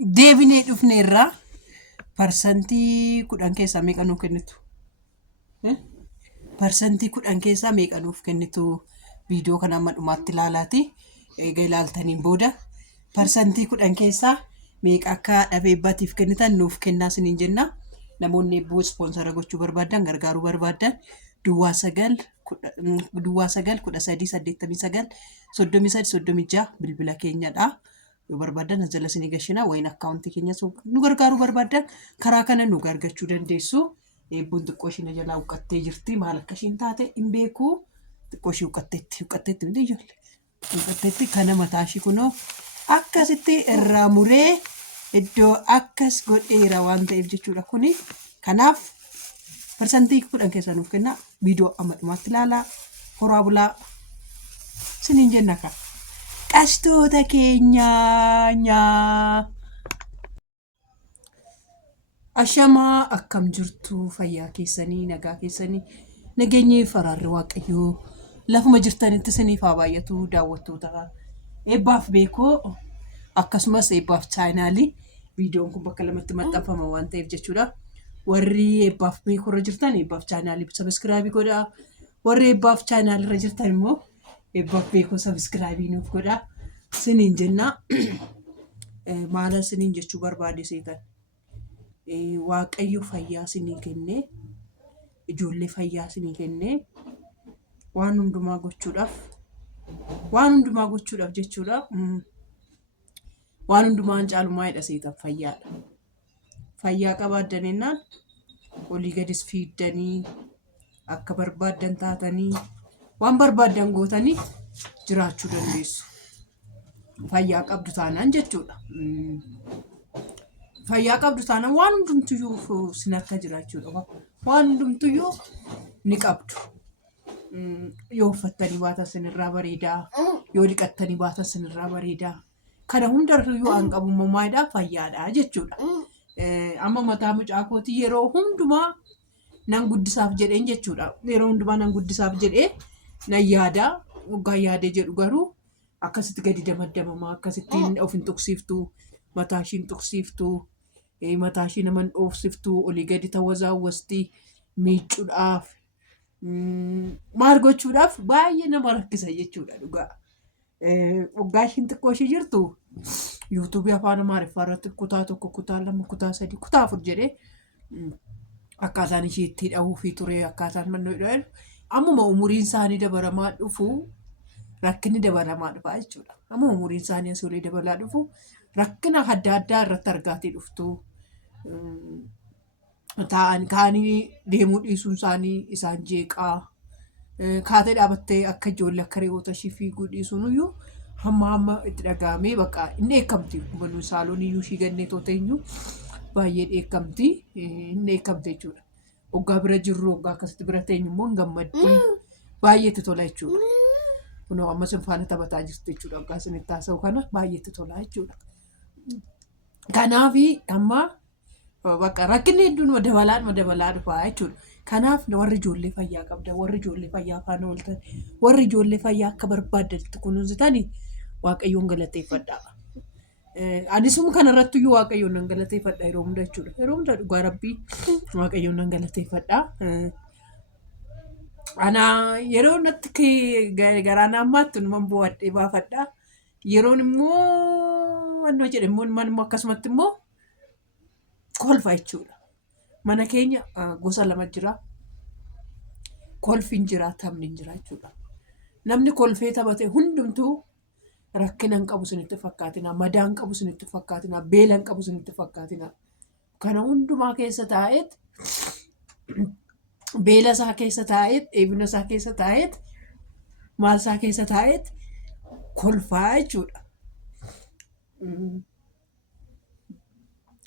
deebinee dhufneerraa parsantii 10 keessaa meeqa nuuf kennitu? Eh? Parsantii 10 keessaa meeqa nuuf kennitu? Viidiyoo kana amma dhumaatti ilaalaati. Eega ilaaltaniin booda parsantii 10 keessaa meeqa akka dhabeebbaatiif kennitan nuuf kennaa isiniin jenna. Namoonni eebbuu ispoonsara gochuu barbaadan gargaaruu barbaadan duwwaa 9 13 89 33 bilbila keenyadha. Yoo barbaadan as jala isinii gashinaa wayin akkaawuntii keenya nu gargaaruu barbaadan karaa kana nu gargachuu dandeessu. Eebbuun xiqqoo ishee jalaa huqqattee jirti. Maal akka ishiin taate hin beeku. Xiqqoo ishee huqqatteetti miti ijoollee. Huqqatteetti kana mataa ishee kunoo akkasitti irraa muree iddoo akkas godheera waan ta'eef jechuudha kuni. Kanaaf parsantii 10 keessaa nuuf kenna. Viidiyoo amma dhumaatti ilaalaa. Horaa bulaa isiniin jenna ka. Qashtoota keenya nyaa. Ashamaa akkam jirtu fayyaa keessanii nagaa keessanii nageenyi faraarri waaqayyoo lafuma jirtanitti isiniif haa baay'atu daawwattoota eebbaaf beekoo akkasumas eebbaaf chaanaalii viidiyoon kun bakka lamatti maxxanfama waan ta'eef jechuudha. Warri eebbaaf beekurra jirtan eebbaaf chaanaalii sabiskiraabii godhaa. Warri eebbaaf chaanaalirra jirtan immoo eebbaaf beekoo sabiskiraabii nuuf godhaa. Isiniin jenna maala isiniin jechuu barbaade seetan. Waaqayyo fayyaa isinii kennee ijoollee fayyaa isinii kennee waan hundumaa gochuudhaaf jechuudha. Waan hundumaan caalumaa hidha seetan fayyaadha. Fayyaa qabaaddan jennaan olii gadis fiiddanii akka barbaaddan taatanii waan barbaaddan gootanii jiraachuu dandeessu. Fayyaa qabdu taanaan jechuudha. Fayyaa qabdu taanaan waan hundumtuyyuu sin akka jiraachuudha. Waan hundumtuyyuu ni qabdu. Yoo uffattanii baatan sinirraa bareedaa. Yoo dhiqattanii baatan sinirraa bareedaa. Kana hundarrayyuu an qabummaa maayidhaa fayyaadhaa jechuudha. Amma mataa mucaa kootii yeroo hundumaa nan guddisaaf jedheen jechuudha. Yeroo hundumaa nan guddisaaf jedhee nan yaadaa. Waggaa yaadee jedhu garuu akkasitti gadi damaddamamaa akkasittiin of hin tuqsiiftuu. Mataa ishii hin tuqsiiftuu. Mataa ishii nama hin dhoofsiftuu. Olii gadi tawwazaawwastii miicuudhaaf maal gochuudhaaf baay'ee nama rakkisa jechuudha dhugaa. Waggaa ishiin xiqqoo ishee jirtu yuutuubii afaan amaariffaa irratti kutaa 1 kutaa 2 kutaa 3 kutaa 4 jedhee akkaataan ishee itti dhahuu ture akkaataan mannoo hidhan ammuma umuriin isaanii dabalamaa dhufu rakkinni dabalamaa dhufa jechuudha. Ammuma umuriin isaanii asii olii dabalaa dhufu rakkina adda addaa irratti argaatii dhuftu. Kaanii deemuu dhiisuun isaanii isaan jeeqaa. Kaatee dhaabattee akka ijoollee akka re'oota ishee fiiguu dhiisuun iyyuu hamma itti dhagahamee bakka inni eekamti. Kubbannuu saaloon iyyuu ishee gannee tooteenyu baay'ee dheekkamti. Inni eekamte jechuudha. Waggaa bira jirru waggaa akkasitti bira teenyu immoo hin gammaddii baay'eetti tola jechuudha. Kunoo amma sin faana taphataa jirtu jechuudha. Waggaa isinitti haasa'u kana baay'eetti tola jechuudha. Kanaaf amma bakka rakkinni hedduun dabalaa dhufaa jechuudha. Kanaaf warri ijoollee fayyaa qabdan, warri ijoollee fayyaa faana ooltan, warri ijoollee fayyaa akka barbaaddanitti kunuunsitanii waaqayyoon galateeffadhaa. Anisuma kanarratti iyyuu waaqayyoon nan galateeffadha yeroo hunda jechuudha. Yeroo hunda dhugaa rabbii waaqayyoon nan galateeffadha. Ana yeroo natti garaa naammaatti numan bu'adhee baafadha. Yeroon immoo wannoo jedhe immoo akkasumatti immoo kolfa jechuudha. Mana keenya gosa 2 jira. Kolfiin jira, taphni jira jechuudha. Namni kolfee taphate hundumtuu rakkina hin qabu isinitti fakkaatina, madaa hin qabu isinitti fakkaatina, beela hin qabu isinitti fakkaatina. Kana hundumaa keessa taa'eet beela isaa keessa taa'eet, dheebina isaa keessa taa'eet, maal isaa keessa taa'eet kolfaa jechuudha.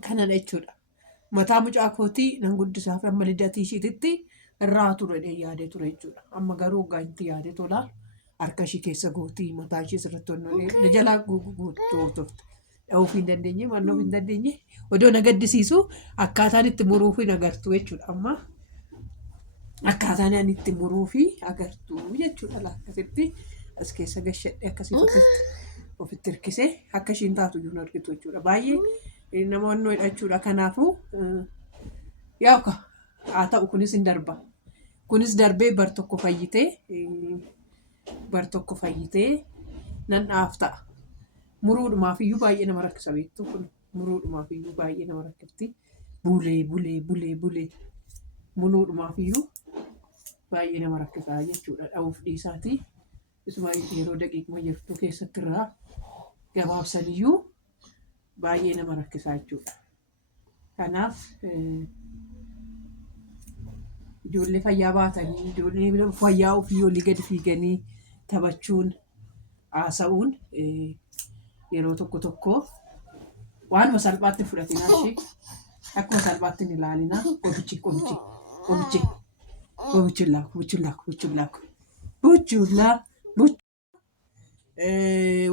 Kanadha jechuudha. Mataa mucaa kootii nan guddisaaf amma lidatii ishiititti irraa ture yaadee ture jechuudha. Amma garuu waggaa itti yaadee tola. Harka ishee keessa gootii mataa ishee sirriitti onnoo jalaa guutuuf dhahuuf hin dandeenye mannoof hin dandeenye odoo na gaddisiisu akkaataan itti muruu fi agartuu jechuudha. Amma akkaataan itti muruu fi agartuu jechuudha. Akkasitti as keessa gashadhee akkasitti ofitti hirkisee akka ishiin taatu iyyuu hin argitu jechuudha. Baay'ee namoonni hidhachuudha. Kanaafuu yaa haa ta'u kunis hin darba. Kunis darbee bar tokko fayyitee nan dhaaf ta'a. Muruudhumaaf iyyuu baay'ee nama rakkisa beektu kun. Muruudhumaaf iyyuu baay'ee nama rakkifti. Bulee muruudhumaaf iyyuu baay'ee nama rakkisaa jechuudha. Dha'uuf dhiisaatii isuma yeroo daqiiquma jirtu keessatti irraa gabaabsaniyyuu baay'ee nama rakkisaa jechuudha. Kanaaf ijoollee fayyaa baatanii ijoollee fayyaa ofii olii gadi fiiganii taphachuun haasa'uun yeroo tokko waanuma salphaatti fudhatinaa ishee akkuma salphaatti hin ilaalinaa.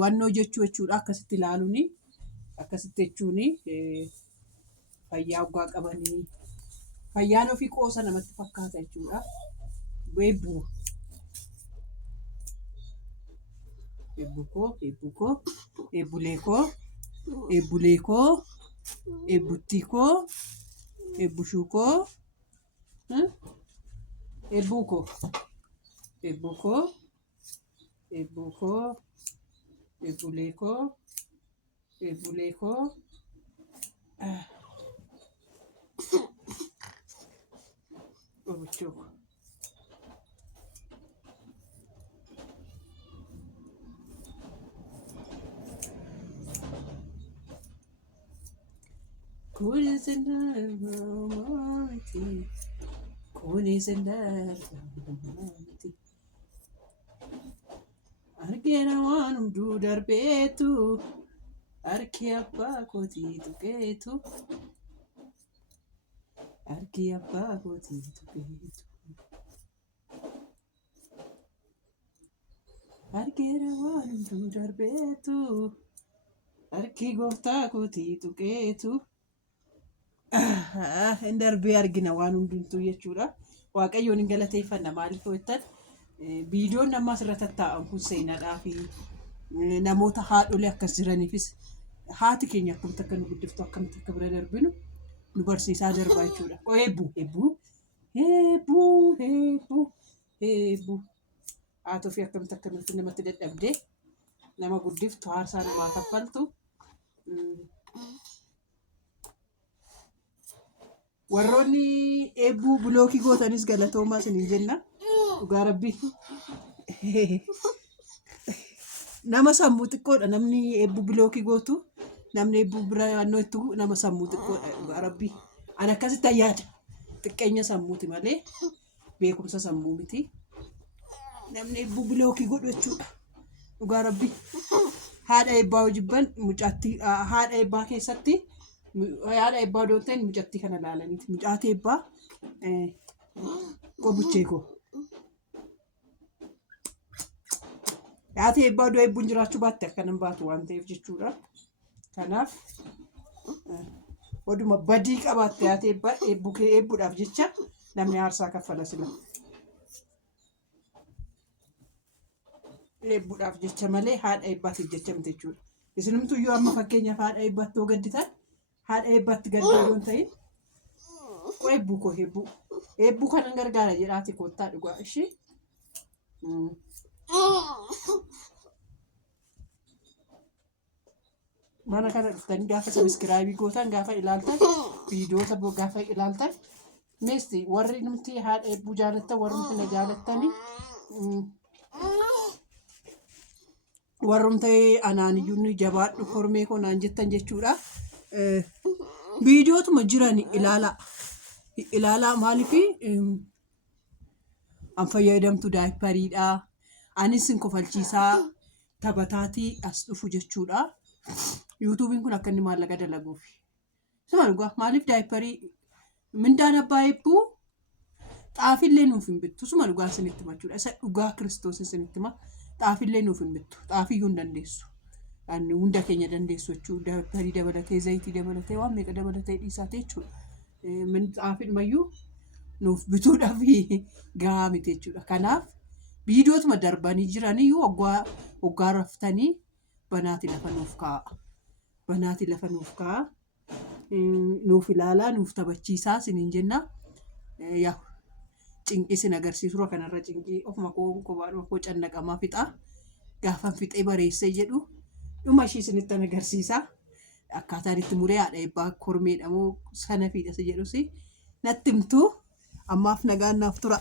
Wannoo jechuudha akkasitti ilaaluuni akkasitti jechuuni fayyaa hoggaa qabanii fayyaan ofii qoosa namatti fakkaata jechuudha. Eebbulee koo eebbuttii koo eebbushuu koo eebbuu koo eebbulee koo eebbuchuu koo. Kunis in darbaamati argeera waan hunduu darbeetu harki abbaa kootii tuqeetu argeera waan hunduu darbeetu harki gooftaa kootii tuqeetu. Hin darbee argina waan hundumtuu jechuudha. Waaqayyoon hin galateeffanna maaliif jettan viidiyoon amma asirratti taa'an kun seenaadhaa fi namoota haadholee akkas jiraniifis haati keenya akkamitti akka nu guddiftu akkamitti akka bira darbinu nu barsiisaa darbaa jechuudha. Eebbuu haatoo fi akkamitti akka namatti dadhabdee nama guddiftu aarsaa namaa kaffaltu. Warroonni eebbuu bilookii gootanis galatoomaa isiniin jenna. Dhugaa rabbii nama sammuu xiqqoodha namni eebbuu bilookii gootu. Namni eebbuu bira yaannoo itti nama sammuu xiqqoodha. Dhugaa rabbii ani akkasitti ayyaada. Xiqqeenya sammuuti malee beekumsa sammuu miti. Namni eebbuu bilookii godhu jechuudha. Dhugaa rabbii haadha eebbaa hojibban mucaatti haadha eebbaa keessatti. Haadha eebbaa doonteen mucattii kana ilaalaniiti. Mucaati eebbaa qobuchee koo. Haati eebbaa odoo eebbuun jiraachuu baatte akkanan baatu waan ta'eef jechuudha. Kanaaf oduma badii qabaatte haati eebbaa eebbuudhaaf jecha namni aarsaa kaffala sila. Eebbuudhaaf jecha malee haadha eebbaatiif jecha miti jechuudha. Isinimtuu yoo amma fakkeenyaaf haadha eebbaatti yoo gadditan haadha eebbaatti gaddaa yoo ta'in eebbuu kanan gargaara jedhaati koottaa dhugaa ishee. Mana kana dhuftanii gaafa sabiskiraayibii gootan gaafa ilaaltan viidiyoota gaafa ilaaltan meesti warri nuti haadha eebbuu jaalattan warri nuti na jaalattanii warrum ta'ee anaaniyyuun jabaadhu kormee koo naan jettan jechuudha. Viidiyootuma jiran ilaalaa maaliif an fayyadamtu daayipariidha. Anis sin kofalchiisaa taphataatii as dhufu jechuudha. Yuutuubiin kun akka inni maallaqa dalaguuf. Suma dhugaa maaliif daayiparii mindaan abbaa eebbuu xaafillee nuuf hin bittu. Suma dhugaa isinitti himachuudha. Isa dhugaa Kiristoos isinitti hima. Xaafillee nuuf hin bittu. Xaafiyyuu hin dandeessu. Hunda keenya dandeessu jechuudha. Daayiparii dabalatee zayitii dabalatee waan meeqa dabalatee dhiisaate jechuudha. Xaafiidhumayyuu nuuf bituudhaaf gahaa miti jechuudha. Kanaaf viidiyootuma darbanii jiraniyyuu waggaa raftanii banaati lafa nuuf kaa'a. Banaati lafa nuuf kaa'a. Nuuf ilaalaa nuuf taphachiisaa siniin jenna. Yaa cinqii sin agarsiisuu kanarra cinqii ofuma koo cannaqamaa fixaa. Gaafan fixee bareessee jedhu dhuma ishii isinitti agarsiisaa. Akkaataan itti muree haadha eebbaa kormeedha moo sana fiidhas jedhus natti himtuu. Ammaaf nagaan naaf tura.